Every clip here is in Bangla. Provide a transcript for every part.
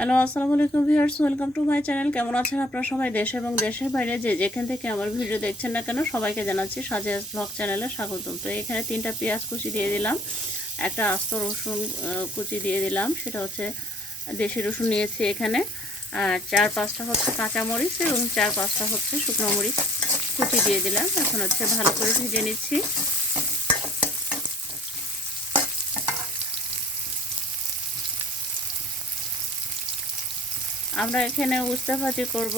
হ্যালো, আসসালামু আলাইকুম viewers, welcome to my channel. কেমন আছেন আপনারা সবাই? দেশে এবং দেশের বাইরে যে যেখান থেকে আমার ভিডিও দেখছেন না কেন, সবাইকে জানাচ্ছি সাজেস ব্লগ চ্যানেলে স্বাগতম। তো এখানে তিনটা পেঁয়াজ কুচি দিয়ে দিলাম, একটা আস্ত রসুন কুচি দিয়ে দিলাম, সেটা হচ্ছে দেশি রসুন নিয়েছি এখানে। আর চার পাঁচটা হচ্ছে কাঁচামরিচ এবং চার পাঁচটা হচ্ছে শুকনো মরিচ কুচি দিয়ে দিলাম। এখন হচ্ছে ভালো করে ভেজে নিচ্ছি। আমরা এখানে উস্তা ভাজি করব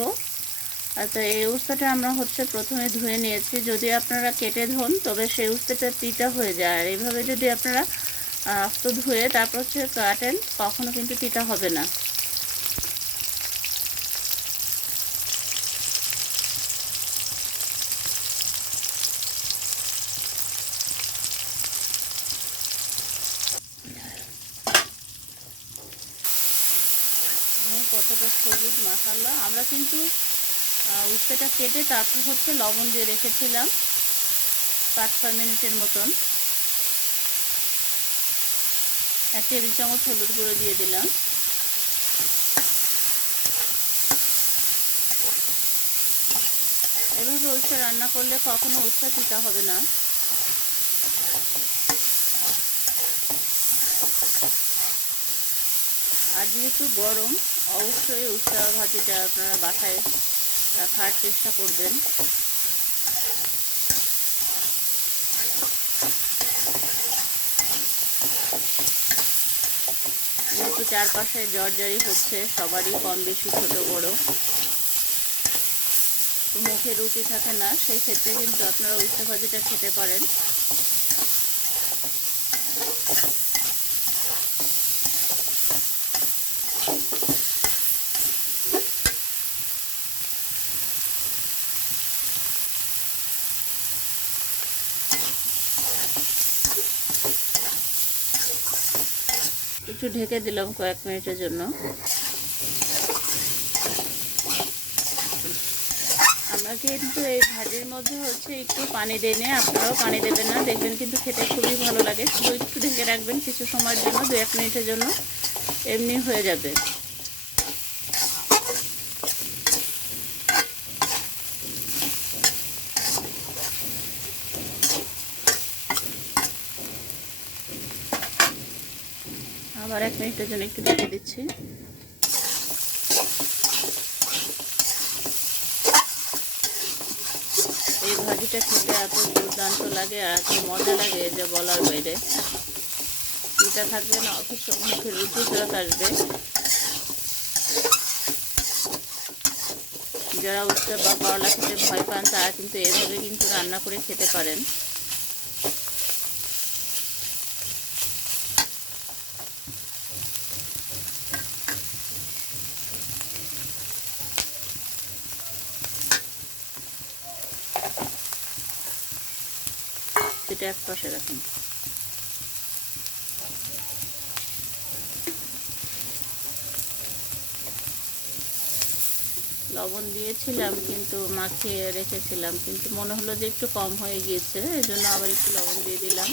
তো এই উস্তাটা আমরা হচ্ছে প্রথমে ধুয়ে নিয়েছি। যদি আপনারা কেটে ধোন, তবে সেই উস্তাটা তিতা হয়ে যায়। আর এইভাবে যদি আপনারা আস্ত ধুয়ে তারপর হচ্ছে কাটেন কখনও কিন্তু তিতা হবে না এবং কতটা সবুজ মশালা আমরা কিন্তু উস্তাটা কেটে তারপর হচ্ছে লবণ দিয়ে রেখেছিলাম পাঁচ, ছয় মিনিটের মতন। এক টেবিল চামচ হলুদ গুঁড়ো দিয়ে দিলাম। এভাবে উস্তা রান্না করলে কখনো উস্তা তিতা হবে না। আর যেহেতু গরম অবশ্যই উস্তা ভাজিটা আপনারা বাসায় রাখার চেষ্টা করবেন। যেহেতু চারপাশে জর্জারি হচ্ছে, সবারই কম বেশি ছোট বড়। মুখে রুচি থাকে না, সেই ক্ষেত্রে কিন্তু আপনারা উস্তা ভাজিটা খেতে পারেন। একটু ঢেকে দিলাম কয়েক মিনিটের জন্য। আমরা কিন্তু এই ভাজির মধ্যে হচ্ছে একটু পানি দিয়ে আপনারাও পানি দেবেন না, দেখবেন কিন্তু খেতে খুবই ভালো লাগে। শুধু একটু ঢেকে রাখবেন কিছু সময়ের জন্য দু এক মিনিটের জন্য, এমনি হয়ে যাবে। আবার এক মিনিটের জন্য একটু ঢেকে দিচ্ছি। এই ভাজিটা খেতে এত দুর্দান্ত লাগে আর এত মজা লাগে যে বলার বাইরে। এটা থাকবে না অথচ মুখে রুচি ফেরত আসবে। যারা উচ্চ বা করলা খেতে ভয় পান, তারা কিন্তু এভাবে কিন্তু রান্না করে খেতে পারেন। সেটা এক পাশে রাখুন। লবণ দিয়েছিলাম কিন্তু মাখিয়ে রেখেছিলাম, কিন্তু মনে হলো যে একটু কম হয়ে গিয়েছে এই জন্য আবার একটু লবণ দিয়ে দিলাম।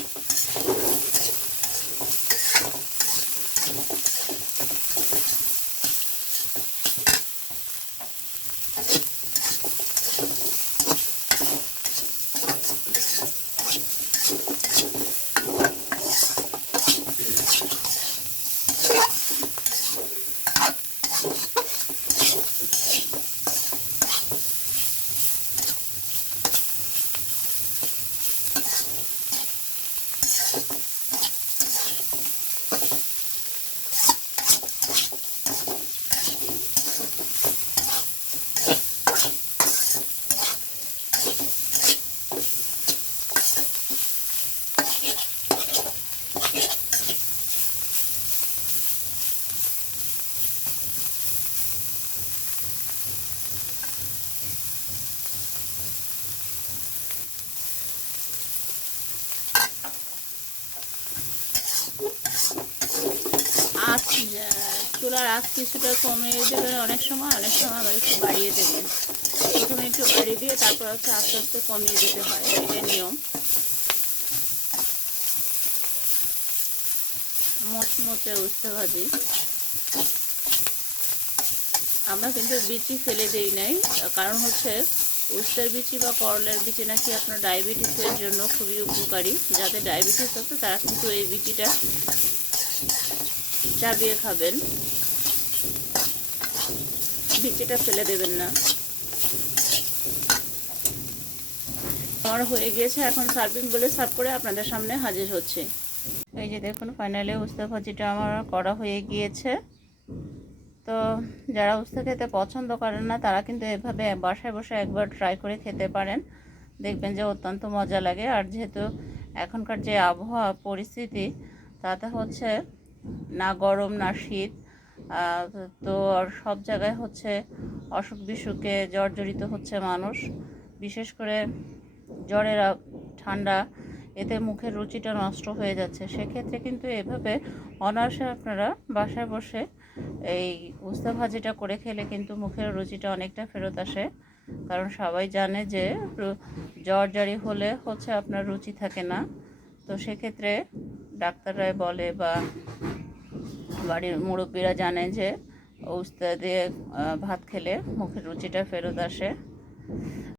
চুলার আঁচ কিছুটা কমিয়ে দেবেন অনেক সময় অনেক সময় আবার একটু বাড়িয়ে দেবেন। প্রথমে একটু বাড়িয়ে দিয়ে তারপর হচ্ছে আস্তে আস্তে কমিয়ে দিতে হয়, এটা নিয়ম। মচমচে উস্তে ভাজি। আমরা কিন্তু বিচি ফেলে দেই নাই, কারণ হচ্ছে উস্তের বিচি বা করলের বিচি নাকি আপনার ডায়াবেটিসের জন্য খুবই উপকারী। যাদের ডায়াবেটিস আছে তারা কিন্তু এই বিচিটা চাবিয়ে খাবেন। বিচিটা ফেলে দেবেন না। আমার হয়ে গিয়েছে, এখন সার্ভিং বলে সার্ভ করে আপনাদের সামনে হাজির হচ্ছে। এই যে দেখুন ফাইনালি উস্তা ভাজিটা আমার করা হয়ে গিয়েছে। তো যারা উস্তা খেতে পছন্দ করেন না, তারা কিন্তু এভাবে বাসায় বসে একবার ট্রাই করে খেতে পারেন। দেখবেন যে অত্যন্ত মজা লাগে। আর যেহেতু এখনকার যে আবহাওয়া পরিস্থিতি, তাতে হচ্ছে না গরম, না শীত তো সব জায়গায় হচ্ছে অসুখ বিসুখে জর্জরিত হচ্ছে মানুষ। বিশেষ করে জ্বরের ঠান্ডা, এতে মুখের রুচিটা নষ্ট হয়ে যাচ্ছে। সেক্ষেত্রে কিন্তু এভাবে অনায়াসে আপনারা বাসায় বসে এই উস্তা ভাজিটা করে খেলে কিন্তু মুখের রুচিটা অনেকটা ফেরত আসে। কারণ সবাই জানে যে জ্বর জারি হলে হচ্ছে আপনার রুচি থাকে না। তো সেক্ষেত্রে ডাক্তাররাই বলে বা বাড়ির মুরব্বীরা জানে যে উস্তা দিয়ে ভাত খেলে মুখের রুচিটা ফেরত আসে।